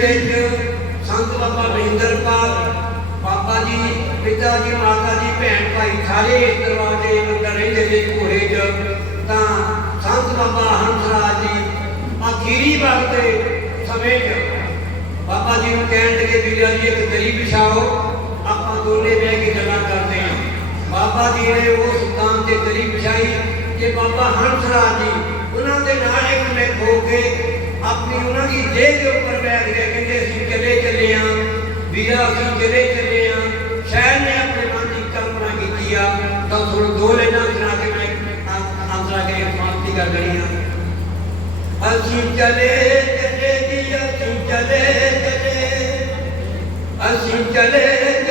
ਵਿੱਚ ਸੰਤ ਬਾਬਾ ਮਹਿੰਦਰਪਾਲ ਬਾਬਾ ਜੀ, ਪਿਤਾ ਜੀ, ਮਾਤਾ ਜੀ, ਭੈਣ ਭਾਈ ਸਾਰੇ ਦਰਬਾਰ ਦੇ ਅੰਦਰ ਰਹਿੰਦੇ ਸੀ ਘੋੜੇ 'ਚ, ਤਾਂ ਸੰਤ ਬਾਬਾ ਹੰਸਰਾਜ ਜੀ ਅਖੀਰੀ ਵਕਤ ਸਮੇਂ 'ਚ ਬਾਬਾ ਜੀ ਨੂੰ ਕਹਿਣ ਲੱਗੇ, ਵੀਰਾ ਜੀ, ਇੱਕ ਦਰੀ ਵਿਛਾਓ, ਆਪਾਂ ਦੋਨੇ ਬਹਿ ਕੇ ਗੱਲਾਂ ਕਰਦੇ ਹਾਂ। ਬਾਬਾ ਜੀ ਨੇ ਉਸ ਸਥਾਨ ਤੇ ਦਰੀ ਵਿਛਾਈ ਕਿ ਬਾਬਾ ਹੰਸਰਾਜ ਜੀ, ਉਹਨਾਂ ਦੇ ਨਾਲ ਇੱਕ ਮੈਂ ਖੋ ਕੇ ਆਪਣੀ ਉਹਨਾਂ ਦੀ ਦੇਹ ਦੇ ਉੱਪਰ ਬੈਠ ਗਏ ਕਹਿੰਦੇ ਅਸੀਂ ਚੱਲੇ ਚੱਲੇ ਆ ਵੀਰਾ ਅਸੀਂ ਚੱਲੇ ਚੱਲੇ ਆ ਸ਼ਾਇਦ ਨੇ ਆਪਣੇ ਮਨ ਦੀ ਕਲਪਨਾ ਕੀਤੀ ਆ ਤਾਂ ਥੋੜਾ ਦੋ ਲੈਣਾ ਸੁਣਾ ਕੇ ਮੈਂ ਅੰਤਰਾ ਕੇ ਸਮਾਪਤੀ ਕਰ ਦੇਣੀ ਆ ਅਸੀਂ ਚਲੇ ਚਲੇ ਜੀ ਅਸੀਂ ਚਲੇ ਚਲੇ ਅਸੀਂ ਚਲੇ ਚਲੇ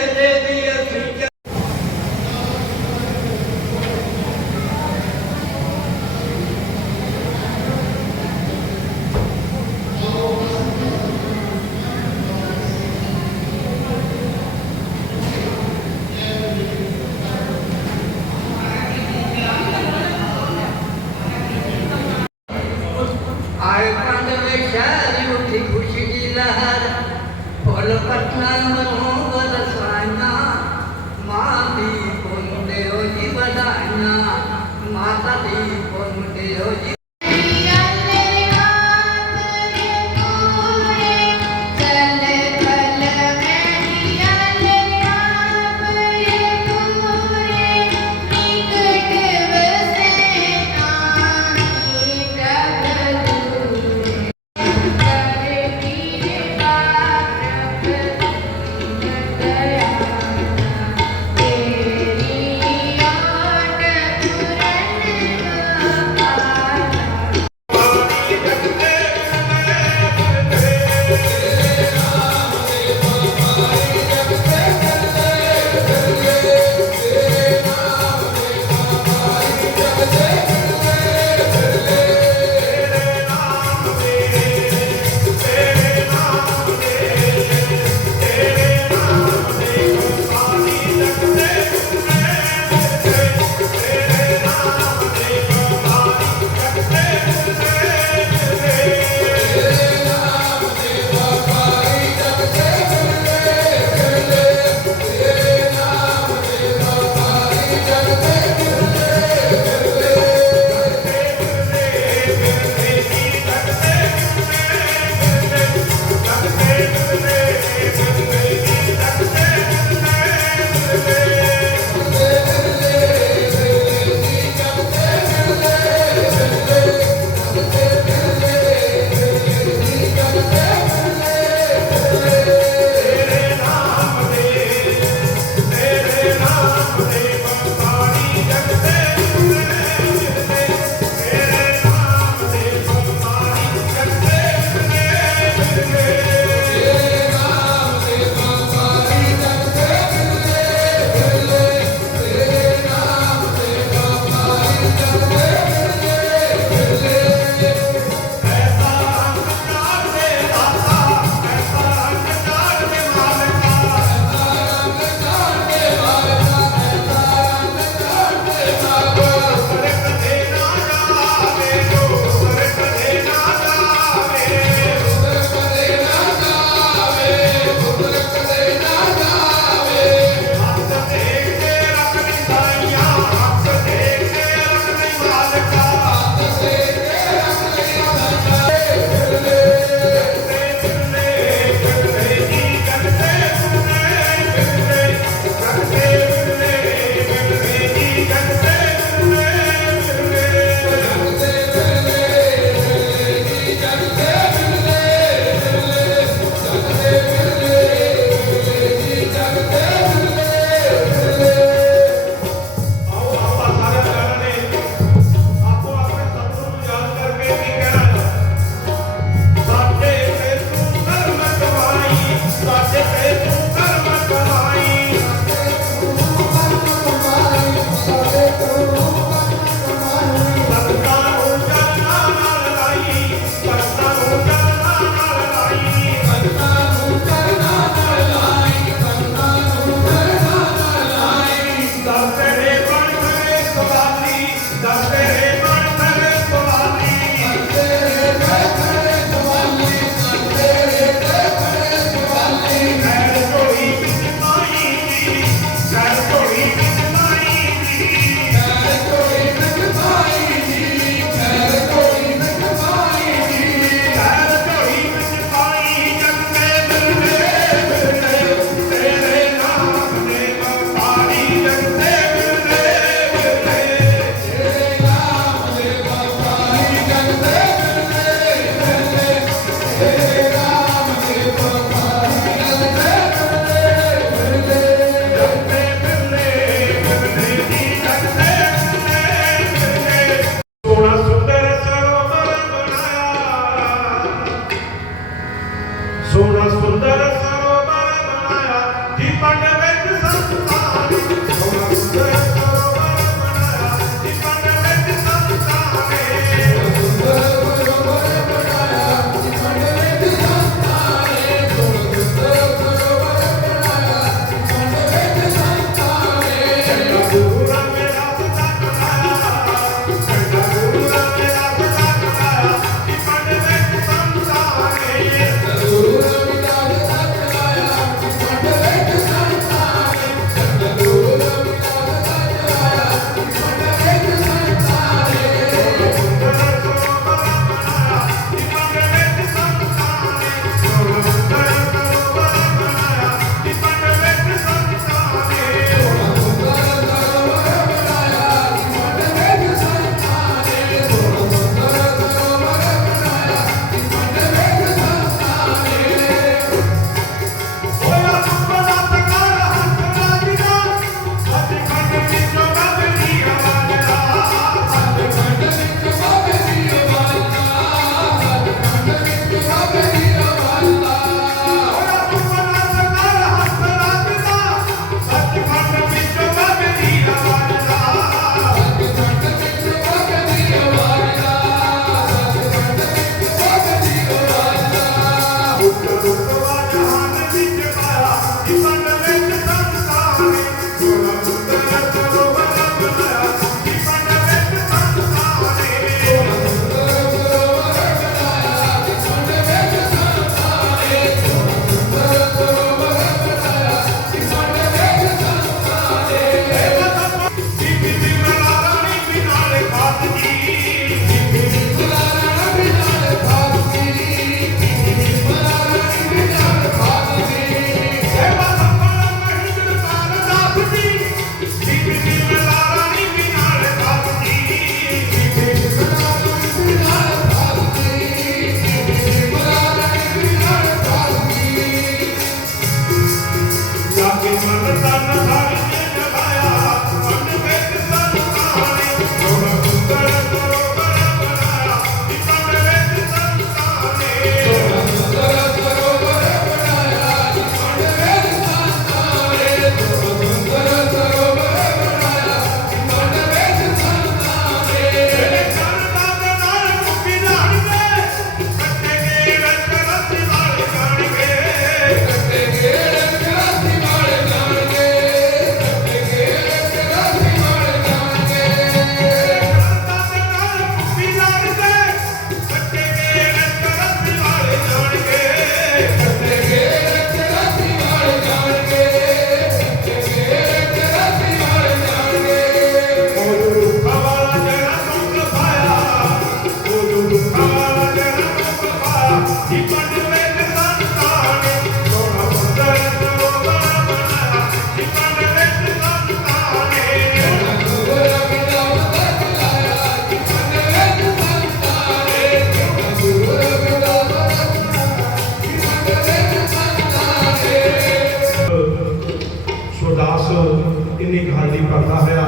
ਸੁਦਾਸ ਇੰਨੀ ਖਾਲੀ ਕਰਦਾ ਹੋਇਆ।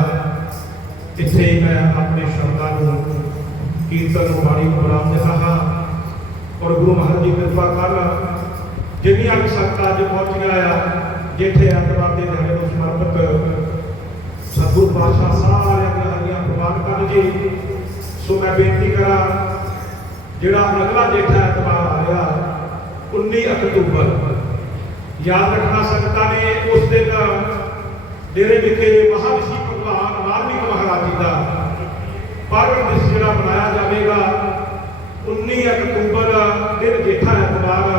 ਇੱਥੇ ਹੀ ਮੈਂ ਆਪਣੇ ਸ਼ਬਦਾਂ ਨੂੰ ਕੀਰਤਨ ਨੂੰ ਬਾਣੀ ਨੂੰ ਬੁਲਾਉਂਦੇ ਰਹਾ ਔਰ ਗੁਰੂ ਮਹਾਰਾਜ ਦੀ ਕਿਰਪਾ ਕਰਨ ਜਿੰਨੀਆਂ ਵੀ ਸੰਗਤਾਂ ਅੱਜ ਪਹੁੰਚੀਆਂ ਆ, ਜਿੱਥੇ ਐਤਵਾਰ ਦੇ ਦਿਹਾੜੇ ਨੂੰ ਸਮਰਪਿਤ ਸਤਿਗੁਰ ਪਾਤਸ਼ਾਹ ਸਾਰਿਆਂ ਦੀਆਂ ਹਰੀਆਂ ਪ੍ਰਵਾਨ ਕਰਨ ਜੀ, ਸੋ ਮੈਂ ਬੇਨਤੀ ਕਰਾਂ, ਜਿਹੜਾ ਅਗਲਾ ਜੇਠਾ ਐਤਵਾਰ ਆ ਰਿਹਾ 19 ਅਕਤੂਬਰ, ਯਾਦ ਰੱਖਣਾ ਸੰਗਤਾਂ ਨੇ, ਉਸ ਦਿਨ ਡੇਰੇ ਵਿਖੇ ਮਹਾਰਿਸ਼ੀ ਭਗਵਾਨ ਵਾਲਮੀਕ ਮਹਾਰਾਜ ਜੀ ਦਾ ਪਰਮ ਦਿਵਸ ਜਿਹੜਾ ਮਨਾਇਆ ਜਾਵੇਗਾ 19 ਅਕਤੂਬਰ ਦਿਨ ਜੇਠਾ ਐਤਵਾਰ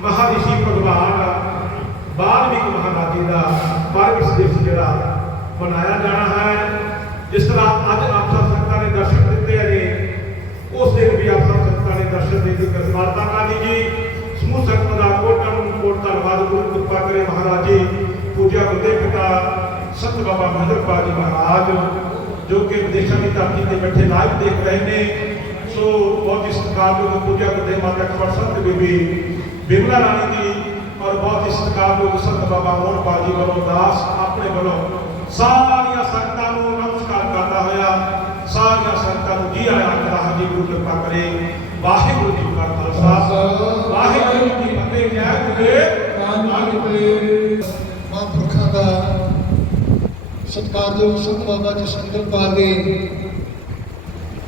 ਮਹਾਰਿਸ਼ੀ ਭਗਵਾਨ ਵਾਲਮੀਕ ਮਹਾਰਾਜ ਜੀ ਦਾ ਪਰਮ ਦਿਵਸ ਜਿਹੜਾ ਮਨਾਇਆ ਜਾਣਾ ਹੈ। ਜਿਸ ਤਰ੍ਹਾਂ ਅੱਜ ਆਪ ਸਭ ਸੰਗਤਾਂ ਨੇ ਦਰਸ਼ਨ ਦਿੱਤੇ ਹੈਗੇ ਉਸ ਦਿਨ ਵੀ ਆਪ ਸਭ ਸੰਗਤਾਂ ਨੇ ਦਰਸ਼ਨ ਦੇਣ ਦੀ ਕਿਰਪਾਲਤਾ ਕਰਨੀ ਜੀ, ਸਮੂਹ ਸੰਗਤ ਦਾ ਕੋਟਾਂ ਨੂੰ ਕੋਟ ਧੰਨਵਾਦ, ਗੁਰੂ ਕਿਰਪਾ ਕਰੇ ਮਹਾਰਾਜ ਜੀ। ਪੂਜਾ ਗੁਰਦੇ ਪਿਤਾ ਸੰਤ ਬਾਬਾ ਮਹਿੰਦਰ ਪਾਲ ਜੀ ਮਹਾਰਾਜ ਜੋ ਕਿ ਵਿਦੇਸ਼ਾਂ ਦੀ ਧਰਤੀ ਤੇ ਬੈਠੇ ਲਾਈਵ ਦੇਖ ਰਹੇ ਨੇ। ਸੋ ਬਹੁਤ ਹੀ ਸਤਿਕਾਰਯੋਗ ਪੂਜਾ ਗੁਰਦੇ ਮਾਤਾ ਕਵਰ ਸੰਤ ਬੀਬੀ ਬਿਮਲਾ ਰਾਣੀ ਜੀ ਔਰ ਬਹੁਤ ਹੀ ਸਤਿਕਾਰਯੋਗ ਸੰਤ ਬਾਬਾ ਮੋਹਨ ਪਾਲ ਜੀ ਵੱਲੋਂ ਦਾਸ ਆਪਣੇ ਵੱਲੋਂ ਸਾਰੀਆਂ ਸੰਗਤਾਂ ਨੂੰ ਨਮਸਕਾਰ ਕਰਦਾ ਹੋਇਆ ਸਾਰੀਆਂ ਸੰਗਤਾਂ ਨੂੰ ਜੀ ਆਇਆਂ ਆਖਦਾ ਹਾਂ ਜੀ ਗੁਰੂ ਕਿਰਪਾ ਕਰੇ। ਵਾਹਿਗੁਰੂ ਜੀ ਕਾ ਖਾਲਸਾ। ਵਾਹਿਗੁਰੂ ਜੀ ਕੀ ਫਤਿਹ। ਜੈ ਗੁਰੂ ਮਹਾਂਪੁਰਖਾਂ ਦਾ ਸਤਿਕਾਰਯੋਗ ਸੰਤ ਬਾਬਾ ਜੀ ਪਾਲ ਦੇ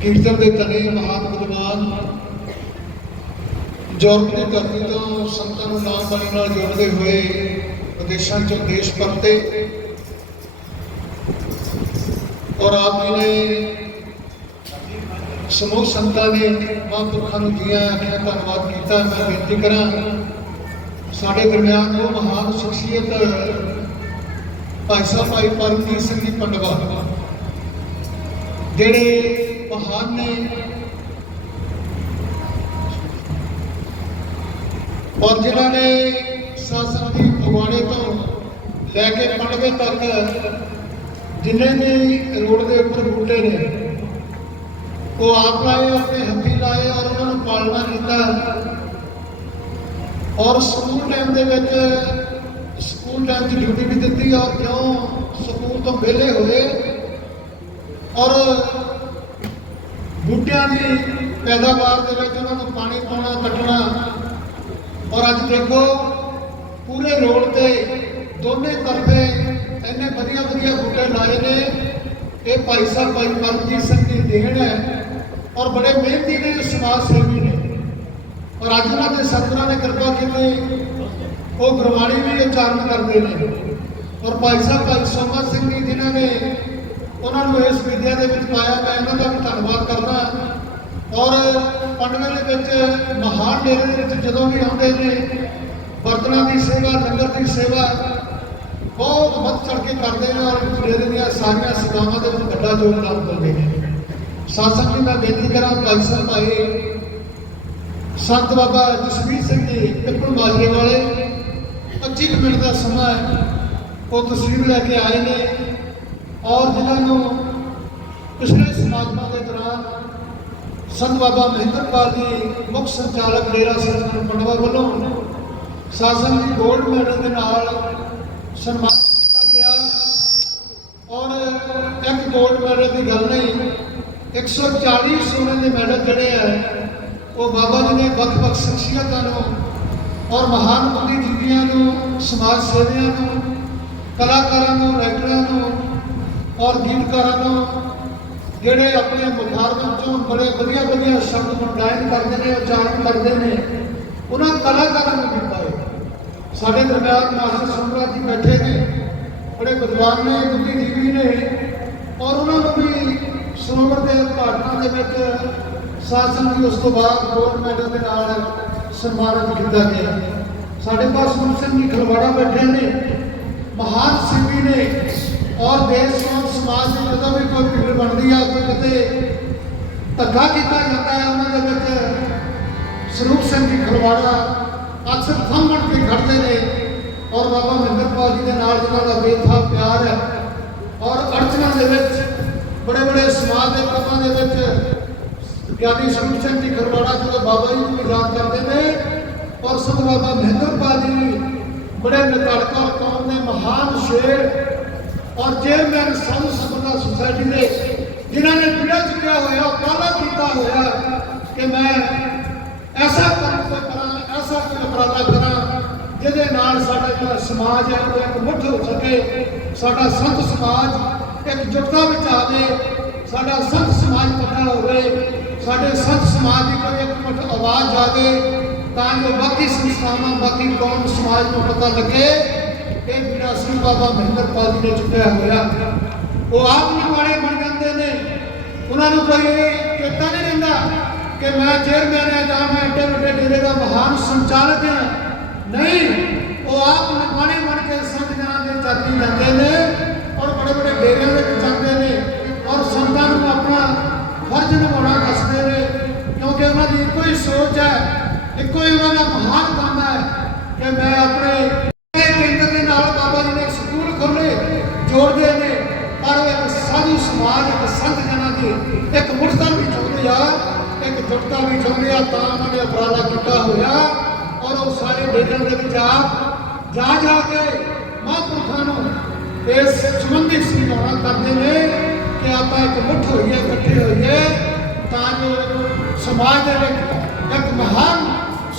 ਕੀਰਤਨ ਦੇ ਤਲੇ ਮਹਾਨ ਵਿਦਵਾਨ ਯੂਰਪ ਦੀ ਧਰਤੀ ਤੋਂ ਸੰਤਾਂ ਨੂੰ ਨਾਮ ਬਾਣੀ ਨਾਲ ਜੋੜਦੇ ਹੋਏ ਵਿਦੇਸ਼ਾਂ ਚੋਂ ਦੇਸ਼ ਪਰਤੇ ਔਰ ਆਪ ਜੀ ਨੇ ਸਮੂਹ ਸੰਤਾਂ ਨੇ ਮਹਾਂਪੁਰਖਾਂ ਨੂੰ ਜੀਆਂ ਆਖਿਆ ਧੰਨਵਾਦ ਕੀਤਾ। ਮੈਂ ਬੇਨਤੀ ਕਰਾਂ, ਸਾਡੇ ਦਰਮਿਆਨ ਉਹ ਮਹਾਨ ਸ਼ਖਸੀਅਤ ਭਾਈ ਸਾਹਿਬ ਭਾਈ ਪਰਮਜੀਤ ਸਿੰਘ ਜੀ ਪੰਡਵਾ। ਜਿਹੜੇ ਮਹਾਨ ਨੇ, ਔਰ ਜਿਨ੍ਹਾਂ ਨੇ ਸਾਸਨ ਦੀ ਫਗਵਾੜੇ ਤੋਂ ਲੈ ਕੇ ਪੰਡਵੇ ਤੱਕ ਜਿੰਨੇ ਵੀ ਰੋਡ ਦੇ ਉੱਪਰ ਬੂਟੇ ਨੇ, ਉਹ ਆਪ ਲਾਏ, ਆਪਣੇ ਹੱਥੀਂ ਲਾਏ ਔਰ ਉਹਨਾਂ ਨੂੰ ਪਾਲਣਾ ਕੀਤਾ। ਔਰ ਸਕੂਲ ਟਾਈਮ ਦੇ ਵਿੱਚ ਟਾਈਮ 'ਚ ਡਿਊਟੀ ਵੀ ਦਿੱਤੀ ਔਰ ਕਿਉਂ ਸਕੂਲ ਤੋਂ ਵਿਹਲੇ ਹੋਏ। ਔਰ ਬੂਟਿਆਂ ਦੀ ਪੈਦਾਵਾਰ ਦੇ ਵਿੱਚ ਉਹਨਾਂ ਨੂੰ ਪਾਣੀ ਪਾਉਣਾ, ਕੱਟਣਾ। ਔਰ ਅੱਜ ਦੇਖੋ, ਪੂਰੇ ਰੋਡ ਤੇ ਦੋਨੇ ਤਰਫੇ ਇੰਨੇ ਵਧੀਆ ਵਧੀਆ ਬੂਟੇ ਲਾਏ ਨੇ। ਇਹ ਭਾਈ ਸਾਹਿਬ, ਭਾਈ ਪਰਮਜੀਤ ਸਿੰਘ ਦੀ ਦੇਣ ਹੈ ਔਰ ਬੜੇ ਮਿਹਨਤੀ ਨੇ, ਸਮਾਜ ਸੇਵੀ ਨੇ। ਔਰ ਅੱਜ ਉਹਨਾਂ ਦੇ ਸਤਿਗੁਰਾਂ ਨੇ ਕਿਰਪਾ ਕੀਤੀ। ਉਹ ਗੁਰਬਾਣੀ ਵੀ ਉਚਾਰਨ ਕਰਦੇ ਨੇ। ਔਰ ਭਾਈ ਸਾਹਿਬ, ਭਾਈ ਸੋਮਾ ਸਿੰਘ ਜੀ ਜਿਨ੍ਹਾਂ ਨੇ ਉਹਨਾਂ ਨੂੰ ਇਸ ਵਿਦਿਆ ਦੇ ਵਿੱਚ ਪਾਇਆ, ਮੈਂ ਇਹਨਾਂ ਦਾ ਵੀ ਧੰਨਵਾਦ ਕਰਦਾ ਔਰ ਪੰਡਵੇਂ ਦੇ ਵਿੱਚ ਮਹਾਨ ਡੇਰੇ ਦੇ ਵਿੱਚ ਜਦੋਂ ਵੀ ਆਉਂਦੇ ਨੇ, ਬਰਤਨਾਂ ਦੀ ਸੇਵਾ, ਲੰਗਰ ਦੀ ਸੇਵਾ, ਬਹੁਤ ਵੱਧ ਚੜ ਕੇ ਕਰਦੇ ਨੇ ਔਰ ਡੇਰੇ ਦੀਆਂ ਸਾਰੀਆਂ ਸੇਵਾਵਾਂ ਦੇ ਵਿੱਚ ਵੱਡਾ ਯੋਗਦਾਨ ਦਿੰਦੇ ਨੇ। ਸਾਸਨ ਜੀ, ਮੈਂ ਬੇਨਤੀ ਕਰਾਂ, ਭਾਈ ਸਾਹਿਬ, ਭਾਈ, ਸੰਤ ਬਾਬਾ ਜਸਵੀਰ ਸਿੰਘ ਜੀ ਪਿੱਪਲ ਮਾਜਰੇ ਵਾਲੇ 25 ਕੁ ਮਿੰਟ ਦਾ ਸਮਾਂ ਹੈ। ਉਹ ਤਸਵੀਰ ਲੈ ਕੇ ਆਏ ਨੇ। ਔਰ ਜਿਨ੍ਹਾਂ ਨੂੰ ਪਿਛਲੇ ਸਮਾਗਮਾਂ ਦੇ ਦੌਰਾਨ ਸੰਤ ਬਾਬਾ ਮਹਿੰਦਰਪਾਲ ਜੀ, ਮੁੱਖ ਸੰਚਾਲਕ ਡੇਰਾ ਸੱਚਖੰਡ ਪੰਡਵਾ ਵੱਲੋਂ ਸ਼ਾਸਨ ਦੀ ਗੋਲਡ ਮੈਡਲ ਦੇ ਨਾਲ ਸਨਮਾਨਿਤ ਕੀਤਾ ਗਿਆ। ਔਰ ਇੱਕ ਗੋਲਡ ਮੈਡਲ ਦੀ ਗੱਲ ਨਹੀਂ 140 ਸੋਨੇ ਦੇ ਮੈਡਲ ਜਿਹੜੇ ਆ ਉਹ ਬਾਬਾ ਜੀ ਨੇ ਵੱਖ-ਵੱਖ ਸ਼ਖਸੀਅਤਾਂ ਨੂੰ ਔਰ ਮਹਾਨ ਬੁੱਧੀਜੀਵੀਆਂ ਨੂੰ, ਸਮਾਜ ਸੇਵੀਆਂ ਨੂੰ, ਕਲਾਕਾਰਾਂ ਨੂੰ ਰਾਈਟਰਾਂ ਨੂੰ ਔਰ ਗੀਤਕਾਰਾਂ ਨੂੰ ਜਿਹੜੇ ਆਪਣੇ ਮੁਖਾਰਬਨ ਚੋਂ ਬੜੇ ਵਧੀਆ ਵਧੀਆ ਸ਼ਬਦ ਮੰਡਾਇਨ ਕਰਦੇ ਨੇ, ਉਚਾਰਨ ਕਰਦੇ ਨੇ, ਉਹਨਾਂ ਕਲਾਕਾਰਾਂ ਨੂੰ ਦਿੱਤਾ ਹੈ ਸਾਡੇ ਦਰਮਿਆਨ ਮਾਸਟਰ ਸੁੰਦਰਾ ਜੀ ਬੈਠੇ ਨੇ, ਬੜੇ ਵਿਦਵਾਨ ਨੇ ਬੁੱਧੀਜੀਵੀ ਨੇ ਔਰ ਉਹਨਾਂ ਨੂੰ ਵੀ ਸਰੋਵਰ ਦੇ ਉਦਘਾਟਨਾਂ ਦੇ ਵਿੱਚ ਸਾਸਨ ਦੀ ਉਸ ਤੋਂ ਬਾਅਦ ਗੋਲਡ ਮੈਡਲ ਦੇ ਨਾਲ ਸਨਮਾਨਿਤ ਕੀਤਾ ਗਿਆ। ਸਾਡੇ ਪਾਸ ਸੁਨ ਸਿੰਘ ਜੀ ਖਲਵਾੜਾ ਬੈਠੇ ਨੇ। ਮਹਾਨ ਸਿੱਖੀ ਨੇ। ਔਰ ਦੇਸ਼ ਔਰ ਸਮਾਜ ਦੀ ਜਦੋਂ ਵੀ ਕੋਈ ਭੀੜ ਬਣਦੀ ਆ, ਕੋਈ ਕਿਤੇ ਧੱਕਾ ਕੀਤਾ ਜਾਂਦਾ ਹੈ ਉਹਨਾਂ ਦੇ ਵਿੱਚ। ਸਰੂਪ ਸਿੰਘ ਜੀ ਖਲਵਾੜਾ ਅਕਸਰ ਥੰਮ ਬਣ ਕੇ ਖੜਦੇ ਨੇ। ਔਰ ਬਾਬਾ ਮਹਿੰਦਰਪਾਲ ਜੀ ਦੇ ਨਾਲ ਜਿਹਨਾਂ ਦਾ ਬੇਥਾ ਪਿਆਰ ਹੈ। ਔਰ ਅੜਚਨਾਂ ਦੇ ਵਿੱਚ ਬੜੇ ਬੜੇ ਸਮਾਜ ਦੇ ਕੰਮਾਂ ਦੇ ਵਿੱਚ ਗਿਆਨੀ ਸਰੂਪ ਸਿੰਘ ਜੀ ਖਰਵਾੜਾ ਜਦੋਂ ਬਾਬਾ ਜੀ ਨੂੰ ਯਾਦ ਕਰਦੇ ਨੇ। ਔਰ ਸਭ ਬਾਬਾ ਮਹਿੰਦਰਪਾਲ ਜੀ ਬੜੇ ਨਿਕਾਲਕਾ ਕੌਮ ਦੇ ਮਹਾਨ ਸ਼ੇਰ ਔਰ ਚੇਅਰਮੈਨ ਸਾਧੂ ਸੰਪਰਦਾ ਸੁਸਾਇਟੀ ਦੇ, ਜਿਨ੍ਹਾਂ ਨੇ ਪੀੜਾ ਚੁੱਕਿਆ ਹੋਇਆ, ਉਪਰਾਲਾ ਕੀਤਾ ਹੋਇਆ ਕਿ ਮੈਂ ਐਸਾ ਕੰਮ ਕਰਾਂ, ਐਸਾ ਕੋਈ ਉਪਰਾਲਾ ਕਰਾਂ, ਜਿਹਦੇ ਨਾਲ ਸਾਡਾ ਜਿਹੜਾ ਸਮਾਜ ਹੈ, ਉਹ ਇੱਕ ਮੁੱਠ ਹੋ ਸਕੇ, ਸਾਡਾ ਸੰਤ ਸਮਾਜ ਇੱਕ ਜੁਟਤਾ ਵਿੱਚ ਆਵੇ। ਸਾਡਾ ਸੰਤ ਸਮਾਜ ਪੱਕਾ ਹੋਵੇ ਸਾਡੇ ਸੰਤ ਸਮਾਜ ਦੀ ਕੋਈ ਇੱਕ ਮੁੱਠ ਆਵਾਜ਼ ਆਵੇ ਤਾਂ ਜੋ ਬਾਕੀ ਸੰਸਥਾਵਾਂ, ਬਾਕੀ ਕੌਮ ਸਮਾਜ ਨੂੰ ਪਤਾ ਲੱਗੇ ਇਹ ਜਿਹੜਾ ਬਾਬਾ ਮਹਿੰਦਰਪਾਲ ਜੀ ਨੇ ਚੁੱਕਿਆ ਹੋਇਆ। ਉਹ ਆਪ ਨਿਵਾੜੇ ਬਣ ਜਾਂਦੇ ਨੇ। ਉਹਨਾਂ ਨੂੰ ਕੋਈ ਚੇਤਾ ਨਹੀਂ ਰਹਿੰਦਾ ਕਿ ਮੈਂ ਚੇਅਰਮੈਨ ਹਾਂ ਜਾਂ ਮੈਂ ਏਡੇ ਵੱਡੇ ਡੇਰੇ ਦਾ ਮਹਾਨ ਸੰਚਾਲਕ ਹਾਂ। ਨਹੀਂ, ਉਹ ਆਪ ਨਿਵਾੜੇ ਬਣ ਕੇ ਸੰਤ ਜਨਾਂ ਦੇ ਚਾਤੀ ਲੈਂਦੇ ਨੇ ਔਰ ਬੜੇ ਬੜੇ ਡੇਰਿਆਂ ਦੇ ਵਿੱਚ ਜਾਂਦੇ ਨੇ ਔਰ ਸੰਤਾਂ ਨੂੰ ਆਪਣਾ ਫਰਜ਼ ਨਿਭਾਉਣਾ ਦੱਸਦੇ ਨੇ, ਕਿਉਂਕਿ ਉਹਨਾਂ ਦੀ ਇੱਕੋ ਹੀ ਸੋਚ ਹੈ, ਇੱਕੋ ਹੀ ਉਹਨਾਂ ਦਾ ਮਹਾਨ ਕੰਮ ਹੈ ਕਿ ਮੈਂ ਆਪਣੇ ਕੇਂਦਰ ਦੇ ਨਾਲ ਬਾਬਾ ਜੀ ਨੇ ਸਕੂਲ ਖੋਲੇ ਜੋੜਦੇ ਨੇ, ਪਰ ਉਹ ਇੱਕ ਸਾਧੂ ਸਮਾਜ, ਇੱਕ ਸੰਤ ਜਨਾਂ ਦੀ ਇੱਕ ਮੁਠਤਾ ਵੀ ਚਾਹੁੰਦੇ ਆ, ਇੱਕ ਜੁਟਤਾ ਵੀ ਚਾਹੁੰਦੇ ਆ, ਤਾਂ ਉਹਨਾਂ ਨੇ ਅਪਰਾਧਾ ਕੀਤਾ ਹੋਇਆ, ਔਰ ਉਹ ਸਾਰੇ ਡੇਰਿਆਂ ਦੇ ਵਿੱਚ ਆ ਜਾ ਜਾ ਕੇ ਮਹਾਂਪੁਰਖਾਂ ਨੂੰ ਇਸ ਸੰਬੰਧੀ ਸਮਝਾਉਣਾ ਕਰਦੇ ਨੇ। ਕਿ ਆਪਾਂ ਇੱਕ ਮੁੱਠ ਹੋਈਏ ਇਕੱਠੇ ਹੋਈਏ ਤਾਂ ਜੋ ਸਮਾਜ ਦੇ ਵਿੱਚ ਇੱਕ ਮਹਾਨ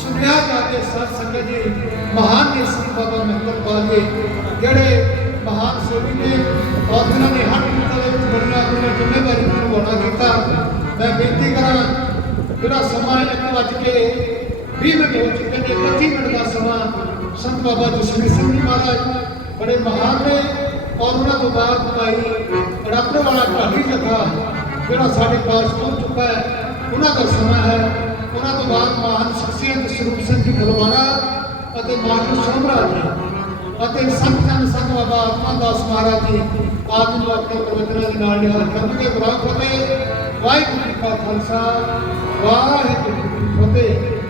ਸੁਨਿਆ ਜਾ ਕੇ ਸਤ ਸੰਗਤ ਜੀ, ਮਹਾਨ ਨੇ ਸਿੰਘ ਬਾਬਾ ਮਹਿੰਦਰ ਜੀ, ਜਿਹੜੇ ਮਹਾਨ ਸੇਵੀ ਨੇ ਔਰ ਨੇ ਹਰ ਮਿੰਟ ਵਿੱਚ ਬੜੀਆਂ ਆਪਣੀਆਂ ਜ਼ਿੰਮੇਵਾਰੀ ਨੂੰ ਨਿਭਾਉਣਾ ਕੀਤਾ, ਮੈਂ ਬੇਨਤੀ ਕਰਾਂ ਜਿਹੜਾ ਸਮਾਂ ਇੱਕ ਵੱਜ ਕੇ 20 ਮਿੰਟ ਹੋ ਚੁੱਕੇ ਨੇ 25 ਮਿੰਟ ਦਾ ਸਮਾਂ ਸੰਤ ਬਾਬਾ ਜਸਵੀਰ ਸਿੰਘ ਜੀ ਮਹਾਰਾਜ ਬੜੇ ਮਹਾਨ ਨੇ ਔਰ ਉਹਨਾਂ ਤੋਂ ਬਾਅਦ ਭਾਈ ਰੱਬ ਵਾਲਾ ਢਾਡੀ ਜਥਾ ਜਿਹੜਾ ਸਾਡੇ ਪਾਸ ਪਹੁੰਚ ਚੁੱਕਾ ਹੈ। ਉਹਨਾਂ ਦਾ ਸਮਾਂ ਹੈ। ਉਹਨਾਂ ਤੋਂ ਬਾਅਦ ਮਹਾਨ ਸ਼ਖਸੀਅਤ ਸਰੂਪ ਸਿੰਘ ਜੀ ਖਲਵਾੜਾ ਅਤੇ ਮਾਸਟਰ ਸੋਮਰਾ ਜੀ ਅਤੇ ਸੰਤ ਜਨ ਸੰਤ ਬਾਬਾ ਆਤਮਾ ਦਾਸ ਮਹਾਰਾਜ ਜੀ ਆਪ ਨੂੰ ਆਪਣੇ ਪ੍ਰਵਚਨਾਂ ਦੇ ਨਾਲ ਨਿਹਾਲ ਕਰਨਗੇ ਬਰਾਕ ਫਤਿਹ ਵਾਹਿਗੁਰੂ ਜੀ ਕਾ ਖਾਲਸਾ, ਵਾਹਿਗੁਰੂ ਜੀ ਕੀ ਫਤਿਹ।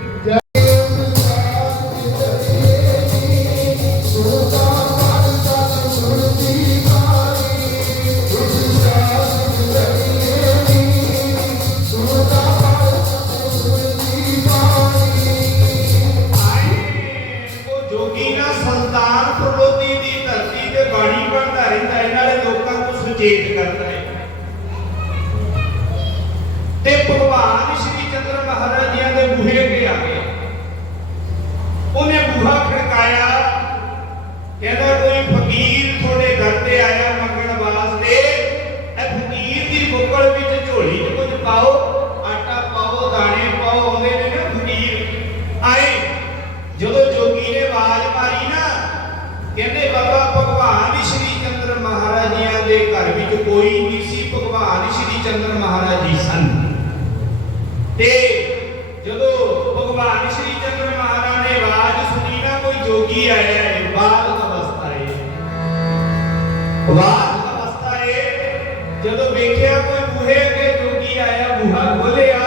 ਬਾਲ ਅਵਸਥਾ ਹੈ ਜਦੋਂ ਵੇਖਿਆ ਕੋਈ ਬੂਹੇ ਅੱਗੇ ਜੋਗੀ ਆਇਆ ਬੂਹਾ ਖੋਲਿਆ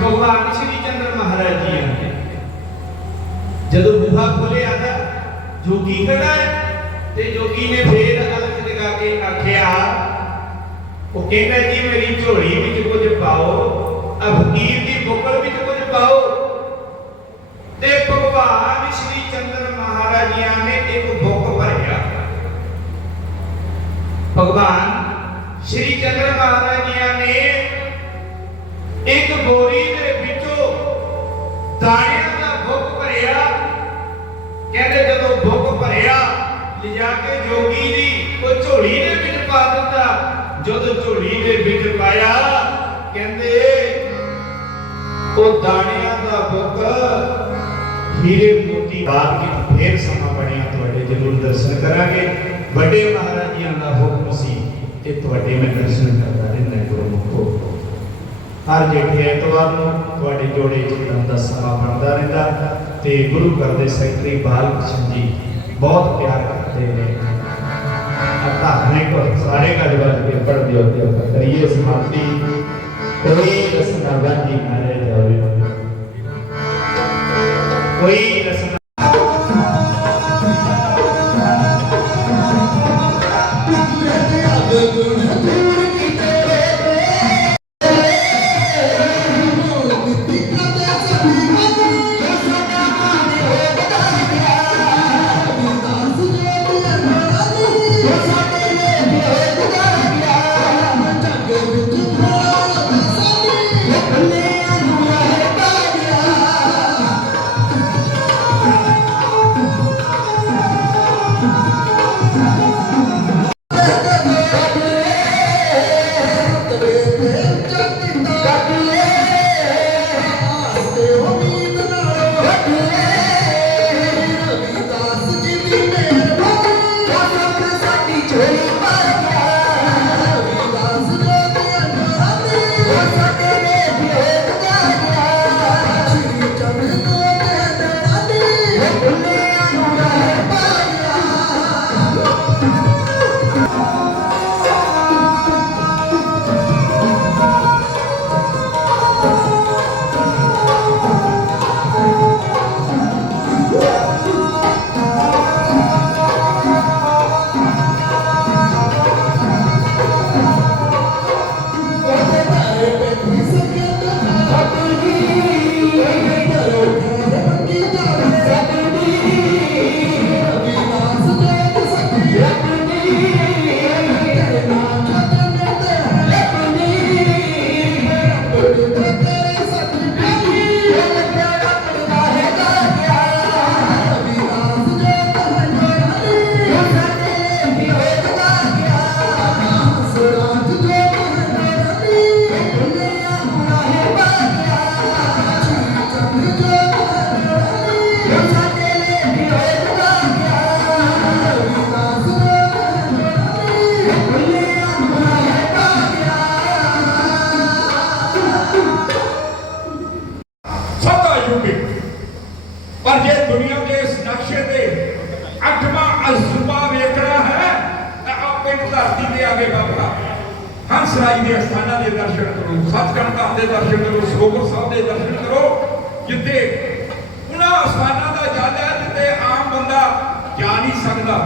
ਭਗਵਾਨ ਸ਼੍ਰੀ ਚੰਦਰ ਮਹਾਰਾਜ ਜੀ ਆਏ ਜਦੋਂ ਬੂਹਾ ਖੋਲਿਆ ਤਾਂ ਜੋਗੀ ਖੜਾ ਹੈ ਤੇ ਜੋਗੀ ਨੇ ਫੇਰ ਅਲਖ ਲਗਾ ਕੇ ਆਖਿਆ ਉਹ ਕਹਿੰਦਾ ਜੀ ਮੇਰੀ ਝੋਲੀ ਵਿੱਚ ਕੁਝ ਪਾਓ ਆ ਫਕੀਰ ਦੀ ਬੁੱਕਲ ਵਿੱਚ ਕੁਝ ਪਾਓ ਤੇ ਭਗਵਾਨ ਸ਼੍ਰੀ ਚੰਦਰ ਮਹਾਰਾਜ ਮਹਾਰਾਜਿਆਂ ਨੇ ਇੱਕ ਬੁੱਕ ਭਰਿਆ ਭਗਵਾਨ ਸ਼੍ਰੀ ਚੰਦਰ ਮਹਾਰਾਜਿਆਂ ਨੇ। ਇੱਕ ਬੋਰੀ ਦੇ ਵਿੱਚੋਂ ਦਾਣਿਆਂ ਦਾ ਬੁੱਕ ਭਰਿਆ। ਕਹਿੰਦੇ ਜਦੋਂ ਬੁੱਕ ਭਰਿਆ, ਲਿਜਾ ਕੇ ਜੋਗੀ ਦੀ ਉਹ ਝੋਲੀ ਦੇ ਵਿੱਚ ਪਾ ਦਿੱਤਾ। ਜਦੋਂ ਝੋਲੀ ਦੇ ਵਿੱਚ ਪਾਇਆ, ਕਹਿੰਦੇ ਉਹ ਦਾਣਿਆਂ ਦਾ ਬੁੱਕ ਹੀਰੇ ਮੋਤੀ ਬਾਤ ਕੀ ਫੇਰ ਸਮਾਂ ਬਣਿਆ ਤੁਹਾਡੇ ਜ਼ਰੂਰ ਦਰਸ਼ਨ ਕਰਾਂਗੇ। ਵੱਡੇ ਮਹਾਰਾਜਿਆਂ ਦਾ ਹੁਕਮ ਸੀ ਤੇ ਤੁਹਾਡੇ ਮੈਂ ਦਰਸ਼ਨ ਕਰਦਾ ਰਹਿੰਦਾ ਗੁਰਮੁਖੋ ਹਰ ਜੇਠੇ ਐਤਵਾਰ ਨੂੰ ਤੁਹਾਡੇ ਜੋੜੇ ਚਿੰਤਨ ਦਾ ਸਮਾਂ ਬਣਦਾ ਰਹਿੰਦਾ ਤੇ ਗੁਰੂ ਘਰ ਦੇ ਸੈਕਟਰੀ ਬਾਲ ਕ੍ਰਿਸ਼ਨ ਜੀ ਬਹੁਤ ਪਿਆਰ ਕਰਦੇ ਨੇ। ਆਪਾਂ ਸਾਰੇ ਗੱਲਬਾਤ ਵੱਜ ਕੇ ਪੜ ਆਪਾਂ ਕਰੀਏ ਸਮਾਪਤੀ। ਕੋਈ ਰਸਨਾ ਵਾਜੀ ਮਾਰੇ ਜਾਵੇ ਕੋਈ ਰਸਨਾ ਹੰਸ ਦੇ ਅਸਥਾਨਾਂ ਦੇ ਦਰਸ਼ਨ ਕਰੋ, ਸੱਚਖੰਡ ਧਾਮ ਦੇ ਦਰਸ਼ਨ ਕਰੋ ਸਰੋਵਰ ਸਾਹਿਬ ਦੇ ਦਰਸ਼ਨ ਕਰੋ, ਜਿੱਥੇ ਉਹਨਾਂ ਅਸਥਾਨਾਂ ਦਾ ਜਲ ਹੈ ਜਿੱਥੇ ਆਮ ਬੰਦਾ ਜਾ ਨਹੀਂ ਸਕਦਾ।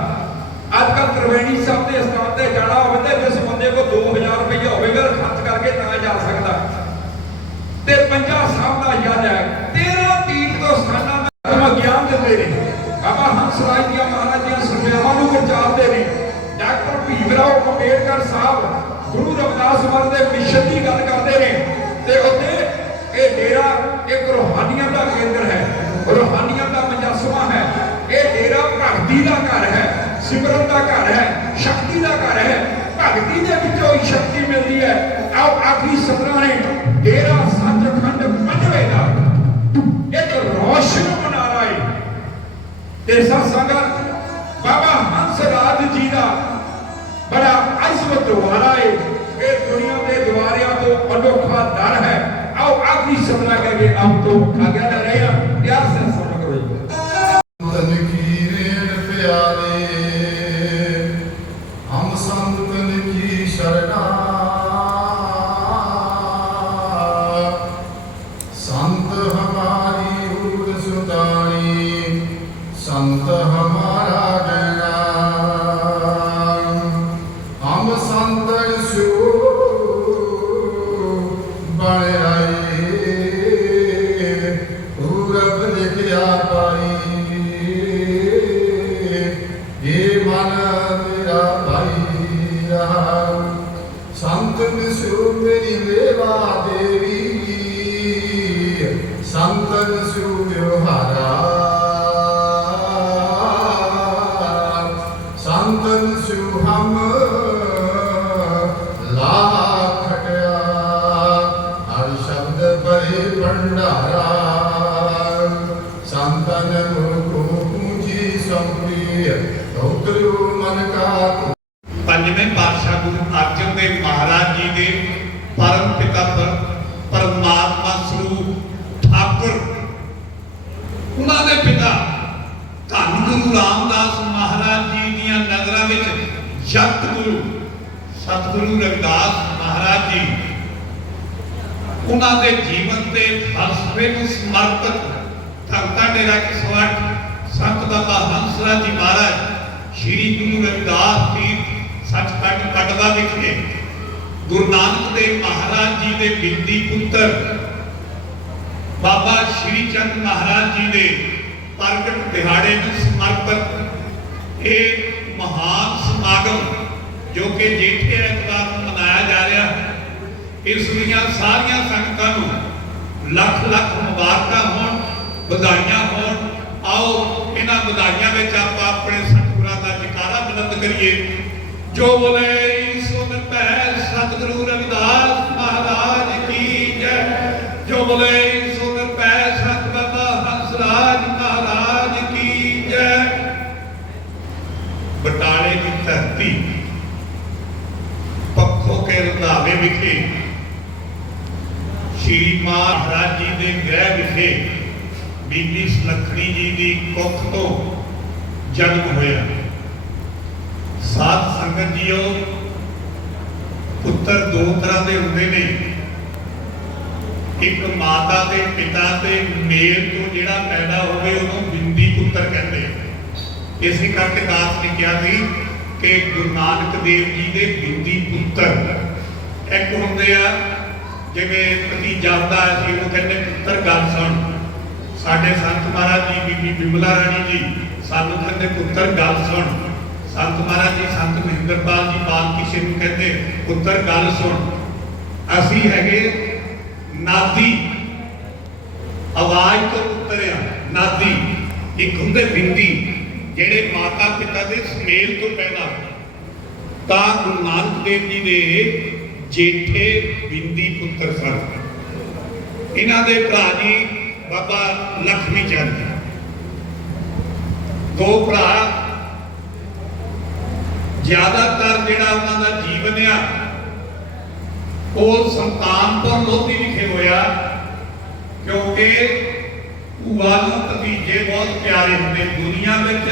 ਅੱਜ ਕੱਲ ਤਰਵੈਣੀ ਸਾਹਿਬ ਦੇ ਅਸਥਾਨ ਤੇ ਜਾਣਾ ਹੋਵੇ ਤੇ ਜਿਸ ਬੰਦੇ ਕੋਲ 2000 ਰੁਪਏ ਹੋਵੇਗਾ, ਖਰਚ ਕਰਕੇ ਤਾਂ ਜਾ ਸਕਦਾ। ਤੇ ਪੰਜਾ ਸਾਹਿਬ ਦਾ ਯਾਦ ਹੈ 13 ਤੀਰਥ ਤੋਂ ਦਾ ਨੂੰ ਗਿਆਨ ਦਿੰਦੇ ਨੇ। ਬਾਬਾ ਹੰਸ ਰਾਜ ਮਹਾਰਾਜ ਦੀਆਂ ਸੁਭਿਆਵਾਂ ਨੂੰ ਵਿਚਾਰਦੇ ਨੇ। ਡਾਕਟਰ ਭੀਮਰਾਓ ਅੰਬੇਡਕਰ ਸਾਹਿਬ ਗੁਰੂ ਰਵਿਦਾਸ ਮਹਾਰਾਜ ਦੇ ਮਿਸ਼ਨ ਦੀ ਗੱਲ ਕਰਦੇ ਨੇ ਤੇ ਉੱਥੇ ਇਹ ਡੇਰਾ, ਇੱਕ ਰੋਹਾਨੀਆਂ ਦਾ ਕੇਂਦਰ ਹੈ, ਰੋਹਾਨੀਆਂ ਦਾ ਮਜਸਮਾ ਹੈ। ਇਹ ਡੇਰਾ ਭਗਤੀ ਦਾ ਘਰ ਹੈ, ਸਿਮਰਨ ਦਾ ਘਰ ਹੈ, ਸ਼ਕਤੀ ਦਾ ਘਰ ਹੈ। ਭਗਤੀ ਦੇ ਵਿੱਚੋਂ ਹੀ ਸ਼ਕਤੀ ਮਿਲਦੀ ਹੈ। ਆਓ ਆਖਰੀ ਸਤਰਾਂ ਨੇ, ਡੇਰਾ ਸੱਚਖੰਡ ਪੰਜਵੇਂ ਦਾ। ਇੱਕ ਰੋਸ਼ਨ ਮਨਾਰਾ ਹੈ ਤੇ ਸੰਗਤ ਸਤਰਾ ਕਰਕੇ ਆਪ ਰਹਾਉ ਸੰਤ ਨਿਸੂ ਮੇਰੀ ਵੇਵਾ ਦੇਵੀ। ਸੰਤਨ ਸਿਉ ਬਾਬਾ ਹੰਸਰਾਜ ਜੀ ਮਹਾਰਾਜ, ਸ਼੍ਰੀ ਗੁਰੂ ਰਵਿਦਾਸ ਜੀ ਸੱਚਖੰਡ ਕਟਵਾ ਵਿਖੇ ਗੁਰੂ ਨਾਨਕ ਦੇਵ ਮਹਾਰਾਜ ਜੀ ਦੇ ਬਿੰਦੀ ਪੁੱਤਰ, ਬਾਬਾ ਸ਼੍ਰੀ ਚੰਦ ਮਹਾਰਾਜ ਜੀ ਦੇ ਪ੍ਰਗਟ ਦਿਹਾੜੇ ਨੂੰ ਸਮਰਪਿਤ ਇਹ ਮਹਾਨ ਸਮਾਗਮ ਜੋ ਕਿ ਜੇਠੇ ਐਤਵਾਰ ਨੂੰ ਮਨਾਇਆ ਜਾ ਰਿਹਾ ਹੈ, ਇਸ ਦੀਆਂ ਸਾਰੀਆਂ ਸੰਗਤਾਂ ਨੂੰ ਲੱਖ ਲੱਖ ਮੁਬਾਰਕਾਂ ਹੋਣ, ਵਧਾਈਆਂ ਹੋਣ। ਆਓ ਇਹਨਾਂ ਵਧਾਈਆਂ ਵਿੱਚ ਆਪਾਂ ਆਪਣੇ ਸਤਿਗੁਰਾਂ ਦਾ ਜਕਾਰਾ ਬੁਲੰਦ ਕਰੀਏ। ਜੋ ਬੋਲੇ ਸੋ ਨਿਰਭੈ ਸਤਿਗੁਰੂ ਰਵਿਦਾਸ ਮਹਾਰਾਜ ਕੀ ਜੈ। ਜੋ ਬੋਲੇ ਸੋ ਨਿਰਭੈ ਸਤ ਹੰਸਰਾਜ ਮਹਾਰਾਜ ਕੀ ਜੈ। ਬਟਾਲੇ ਦੀ ਧਰਤੀ ਪੱਖੋ ਕੇ ਰੰਧਾਵੇ ਵਿਖੇ, ਸ਼੍ਰੀ ਮਹਾਰਾਜ ਜੀ ਦੇ ਗ੍ਰਹਿ ਵਿਖੇ ਬੀਬੀ ਸੁਲੱਖਣੀ ਜੀ ਦੀ ਕੁੱਖ ਤੋਂ ਜਨਮ ਹੋਇਆ। ਸਾਧ ਸੰਗਤ ਜੀਓ, ਪੁੱਤਰ ਦੋ ਤਰ੍ਹਾਂ ਦੇ ਹੁੰਦੇ ਨੇ। ਇੱਕ ਮਾਤਾ ਦੇ ਪਿਤਾ ਦੇ ਮੇਲ ਤੋਂ ਜਿਹੜਾ ਪੈਦਾ ਹੋਵੇ, ਉਹਨੂੰ ਬਿੰਦੀ ਪੁੱਤਰ ਕਹਿੰਦੇ ਆ। ਇਸੇ ਕਰਕੇ ਦਾਸ ਨੇ ਕਿਹਾ ਸੀ ਕਿ ਗੁਰੂ ਨਾਨਕ ਦੇਵ ਜੀ ਦੇ ਬਿੰਦੀ ਪੁੱਤਰ ਇੱਕ ਹੁੰਦੇ ਆ, ਜਿਵੇਂ ਭਤੀਜਾ ਹੁੰਦਾ ਸੀ ਉਹ ਕਹਿੰਦੇ ਪੁੱਤਰ ਗੱਲ ਸੁਣ ਸਾਡੇ ਸੰਤ ਮਹਾਰਾਜ ਜੀ, ਬੀਬੀ ਬਿਮਲਾ ਰਾਣੀ ਜੀ, ਸਾਨੂੰ ਕਹਿੰਦੇ ਪੁੱਤਰ, ਗੱਲ ਸੁਣ। ਸੰਤ ਮਹਾਰਾਜ ਜੀ, ਸੰਤ ਮਹਿੰਦਰਪਾਲ ਜੀ ਪਾਲ ਕਿਸੇ ਨੂੰ ਕਹਿੰਦੇ, ਪੁੱਤਰ, ਗੱਲ ਸੁਣ। ਅਸੀਂ ਹੈਗੇ ਨਾਦੀ। ਆਵਾਜ਼ ਤੋਂ ਪੁੱਤਰ ਆ ਨਾਦੀ। ਇੱਕ ਹੁੰਦੇ ਬਿੰਦੀ, ਜਿਹੜੇ ਮਾਤਾ ਪਿਤਾ ਦੇ ਸਮੇਲ ਤੋਂ ਪੈਦਾ ਤਾਂ ਗੁਰੂ ਨਾਨਕ ਦੇਵ ਜੀ ਦੇ ਜੇਠੇ ਬਿੰਦੀ ਪੁੱਤਰ ਸਨ। ਇਹਨਾਂ ਦੇ ਭਰਾ ਜੀ ਬਾਬਾ ਲਖਮੀ ਚੰਦ ਦੋ ਭਰਾ। ਜ਼ਿਆਦਾਤਰ ਜਿਹੜਾ ਉਹਨਾਂ ਦਾ ਜੀਵਨ ਆ, ਉਹ ਸੰਤਾਨਪੁਰ ਲੋਧੀ ਵਿਖੇ ਹੋਇਆ, ਕਿਉਂਕਿ ਭੂਆ ਨੂੰ ਭਤੀਜੇ ਬਹੁਤ ਪਿਆਰੇ ਹੁੰਦੇ, ਦੁਨੀਆ ਵਿੱਚ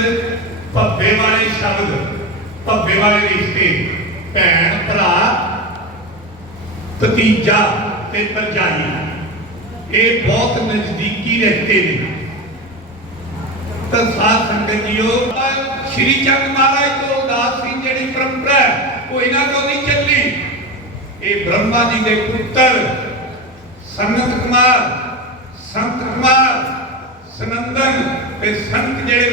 ਭੱਬੇ ਵਾਲੇ ਸ਼ਬਦ, ਭੱਬੇ ਵਾਲੇ ਰਿਸ਼ਤੇ, ਭੈਣ, ਭਰਾ, ਭਤੀਜਾ ਤੇ ਭਰਜਾਈ। ਇਹ ਬਹੁਤ ਨਜ਼ਦੀਕੀ ਰਿਸ਼ਤੇ ਨੇ। ਤਾਂ ਸਾਧ ਸੰਗਤ ਜੀਓ, ਸ਼੍ਰੀ ਚੰਦ ਮਹਾਰਾਜ ਤੋਂ ਉਦਾਸ ਸਿੰਘ ਜਿਹੜੀ ਪਰੰਪਰਾ ਉਹ ਇਹਨਾਂ ਤੋਂ ਨਹੀਂ ਚੱਲੀ। ਇਹ ਬ੍ਰਹਮਾ ਜੀ ਦੇ ਪੁੱਤਰ ਸੰਤ ਕੁਮਾਰ ਸੰਤ ਕੁਮਾਰ, ਸਨੰਦਨ ਤੇ ਸੰਤ ਜਿਹੜੇ